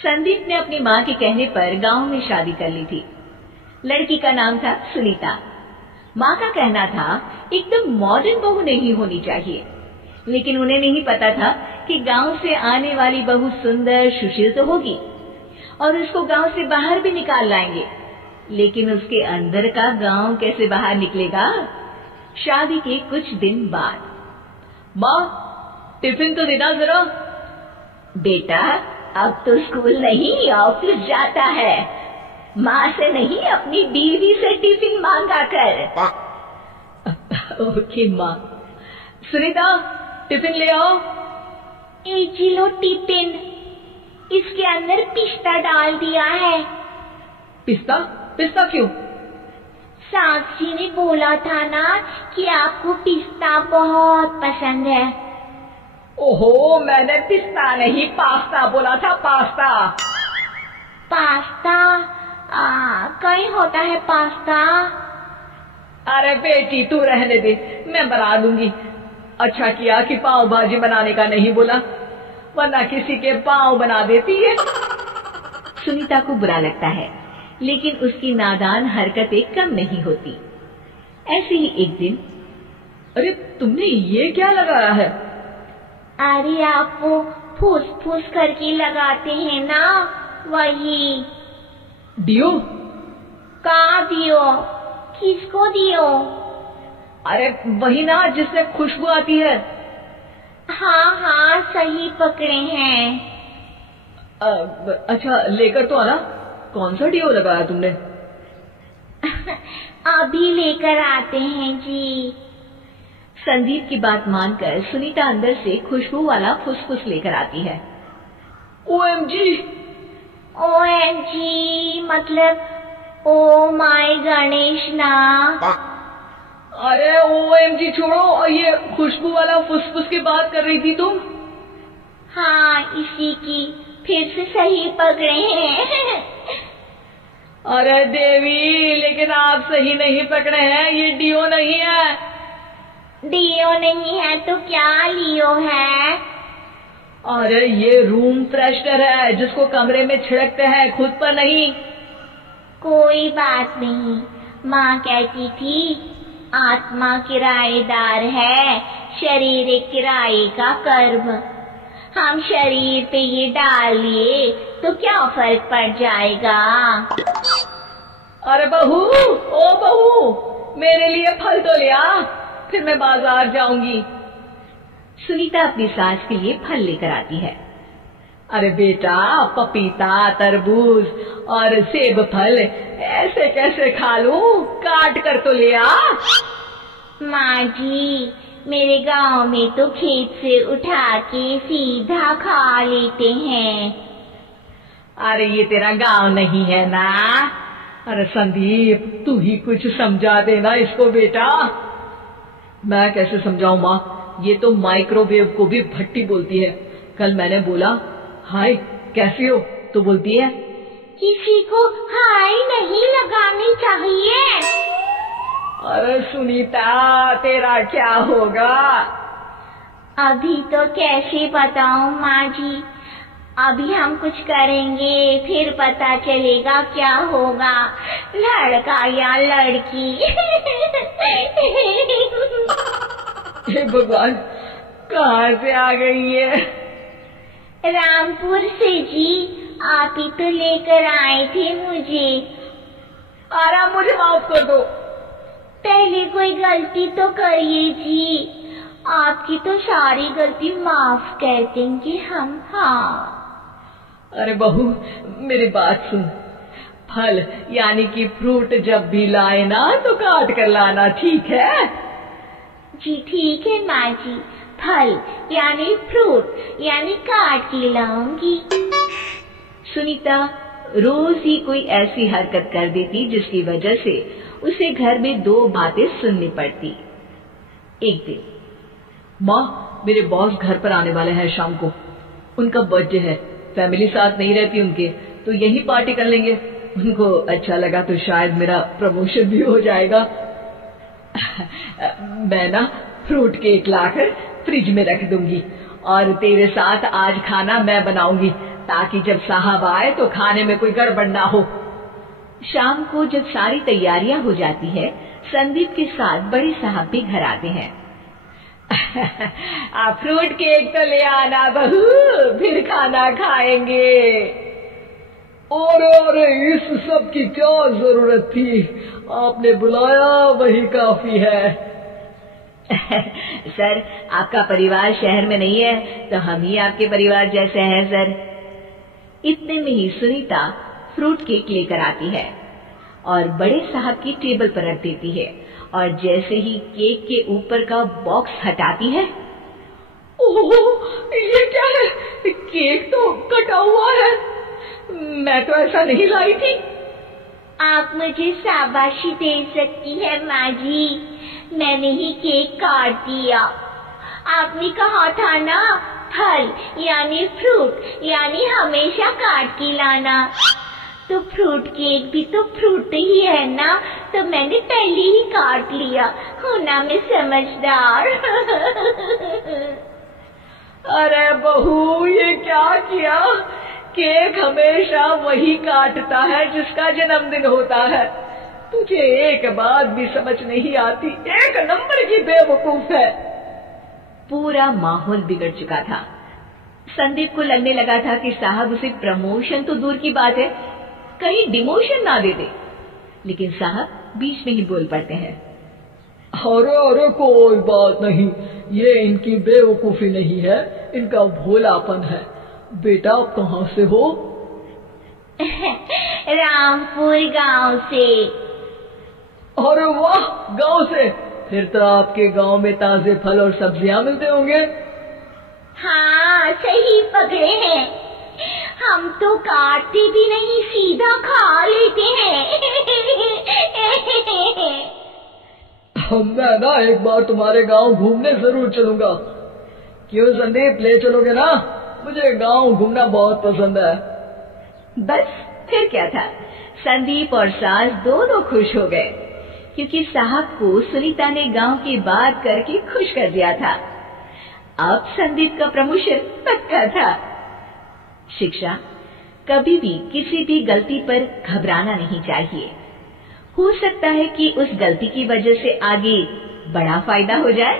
संदीप ने अपनी माँ के कहने पर गांव में शादी कर ली थी। लड़की का नाम था सुनीता। माँ का कहना था एकदम मॉडर्न बहू नहीं होनी चाहिए, लेकिन उन्हें नहीं पता था कि गांव से आने वाली बहू सुंदर सुशील तो होगी और उसको गांव से बाहर भी निकाल लाएंगे, लेकिन उसके अंदर का गांव कैसे बाहर निकलेगा। शादी के कुछ दिन बाद, माँ टिफिन तो देना जरा। बेटा अब तो स्कूल नहीं ऑफिस जाता है, माँ से नहीं अपनी बीवी से टिफिन मांगा कर। ओके माँ। सुनीता टिफिन ले आओ। एक किलो टिफिन, इसके अंदर पिस्ता डाल दिया है। पिस्ता? पिस्ता क्यों? साक्षी ने बोला था ना कि आपको पिस्ता बहुत पसंद है। ओहो, मैंने पिस्ता नहीं पास्ता बोला था, पास्ता। पास्ता? कहीं होता है पास्ता? अरे बेटी तू रहने दे, मैं बना दूंगी। अच्छा किया कि पाव भाजी बनाने का नहीं बोला, वरना किसी के पाव बना देती है। सुनीता को बुरा लगता है, लेकिन उसकी नादान हरकतें कम नहीं होती। ऐसे ही एक दिन, अरे तुमने ये क्या लगाया है? अरे आप वो फूस फूस करके लगाते हैं ना, वही। डियो? कहाँ दियो? किसको दियो? अरे वही ना जिससे खुशबू आती है। हाँ हाँ सही पकड़े हैं। अच्छा लेकर तो आना। कौन सा डियो लगाया तुमने? अभी लेकर आते हैं जी। संदीप की बात मानकर सुनीता अंदर से खुशबू वाला फुसफुस लेकर आती है। ओएमजी। ओएमजी मतलब ओ माय गणेश ना। अरे ओएमजी छोड़ो, ये खुशबू वाला फुसफुस की बात कर रही थी तुम? हाँ इसी की, फिर से सही पकड़े हैं। अरे देवी, लेकिन आप सही नहीं पकड़े हैं, ये डियो नहीं है। डियो नहीं है तो क्या लियो है? अरे ये रूम फ्रेशनर है, जिसको कमरे में छिड़कते हैं, खुद पर नहीं। कोई बात नहीं, माँ कहती थी आत्मा किराएदार है, शरीर एक किराए का कर्म। हम शरीर पे ये डाल लिए तो क्या फर्क पड़ जाएगा। अरे बहू, ओ बहू, मेरे लिए फल तो ले आ, फिर मैं बाजार जाऊंगी। सुनीता अपनी सास के लिए फल लेकर आती है। अरे बेटा, पपीता, तरबूज और सेब फल ऐसे कैसे खा लूं? काट कर तो ले आ। माँ जी, मेरे गांव में तो खेत से उठा के सीधा खा लेते हैं। अरे ये तेरा गांव नहीं है ना। अरे संदीप, तू ही कुछ समझा देना इसको बेटा। मैं कैसे समझाऊं माँ, ये तो माइक्रोवेव को भी भट्टी बोलती है। कल मैंने बोला हाय कैसी हो, तो बोलती है किसी को हाय नहीं लगानी चाहिए। अरे सुनीता, तेरा क्या होगा? अभी तो कैसे बताऊं माँ जी, अभी हम कुछ करेंगे फिर पता चलेगा क्या होगा, लड़का या लड़की। हे भगवान, कहाँ से आ गई है? रामपुर से जी, आप ही तो लेकर आए थे मुझे। आराम, मुझे माफ कर दो। पहले कोई गलती तो करिए जी, आपकी तो सारी गलती माफ कर देंगे हम। हाँ अरे बहू, मेरी बात सुन। फल यानी कि फ्रूट जब भी लाए ना तो काट कर लाना, ठीक है? जी ठीक है माँ जी, फल यानी फ्रूट यानी काट के लाऊंगी। सुनीता रोज ही कोई ऐसी हरकत कर देती जिसकी वजह से उसे घर में दो बातें सुननी पड़ती। एक दिन, माँ मेरे बॉस घर पर आने वाले हैं शाम को, उनका बर्थडे है, फैमिली साथ नहीं रहती उनके, तो यही पार्टी कर लेंगे। उनको अच्छा लगा तो शायद मेरा प्रमोशन भी हो जाएगा। मैं ना फ्रूट केक लाकर फ्रिज में रख दूंगी और तेरे साथ आज खाना मैं बनाऊंगी, ताकि जब साहब आए तो खाने में कोई गड़बड़ ना हो। शाम को जब सारी तैयारियां हो जाती है, संदीप के साथ बड़े साहब भी घर आते हैं। आप फ्रूट केक तो ले आना बहू, फिर खाना खाएंगे। और इस सब की क्या जरूरत थी, आपने बुलाया वही काफी है। सर, आपका परिवार शहर में नहीं है, तो हम ही आपके परिवार जैसे हैं सर। इतने में ही सुनीता फ्रूट केक लेकर आती है और बड़े साहब की टेबल पर रख देती है, और जैसे ही केक के ऊपर का बॉक्स हटाती है, ओह, ये क्या है? केक तो कटा हुआ है, मैं तो ऐसा नहीं लाई थी। आप मुझे शाबाशी दे सकती है माँ जी, मैंने ही केक काट दिया। आपने कहा था ना, फल यानी फ्रूट यानी हमेशा काट के लाना, तो फ्रूट केक भी तो फ्रूट ही है ना, तो मैंने पहले ही काट लिया। हूँ ना मैं समझदार। अरे बहू, ये क्या किया? केक हमेशा वही काटता है जिसका जन्मदिन होता है। तुझे एक बात भी समझ नहीं आती, एक नंबर की बेवकूफ है। पूरा माहौल बिगड़ चुका था। संदीप को लगने लगा था कि साहब उसे प्रमोशन तो दूर की बात है, कहीं डिमोशन ना दे दे, लेकिन साहब बीच में ही बोल पड़ते हैं। अरे कोई बात नहीं, ये इनकी बेवकूफी नहीं है, इनका भोलापन है। बेटा आप कहाँ से हो? रामपुर गांव से। अरे वाह, गांव से? फिर तो आपके गांव में ताजे फल और सब्जियां मिलते होंगे। हाँ, सही पकड़े हैं, हम तो काटते भी नहीं, सीधा खा लेते हैं। मैं ना एक बार तुम्हारे गांव घूमने जरूर चलूंगा। क्यों संदीप, ले चलोगे ना? मुझे गांव घूमना बहुत पसंद है। बस फिर क्या था, संदीप और सास दोनों खुश हो गए, क्योंकि साहब को सुनीता ने गांव की बात करके खुश कर दिया था। अब संदीप का प्रमोशन पक्का था। शिक्षा, कभी भी किसी भी गलती पर घबराना नहीं चाहिए। हो सकता है कि उस गलती की वजह से आगे बड़ा फायदा हो जाए।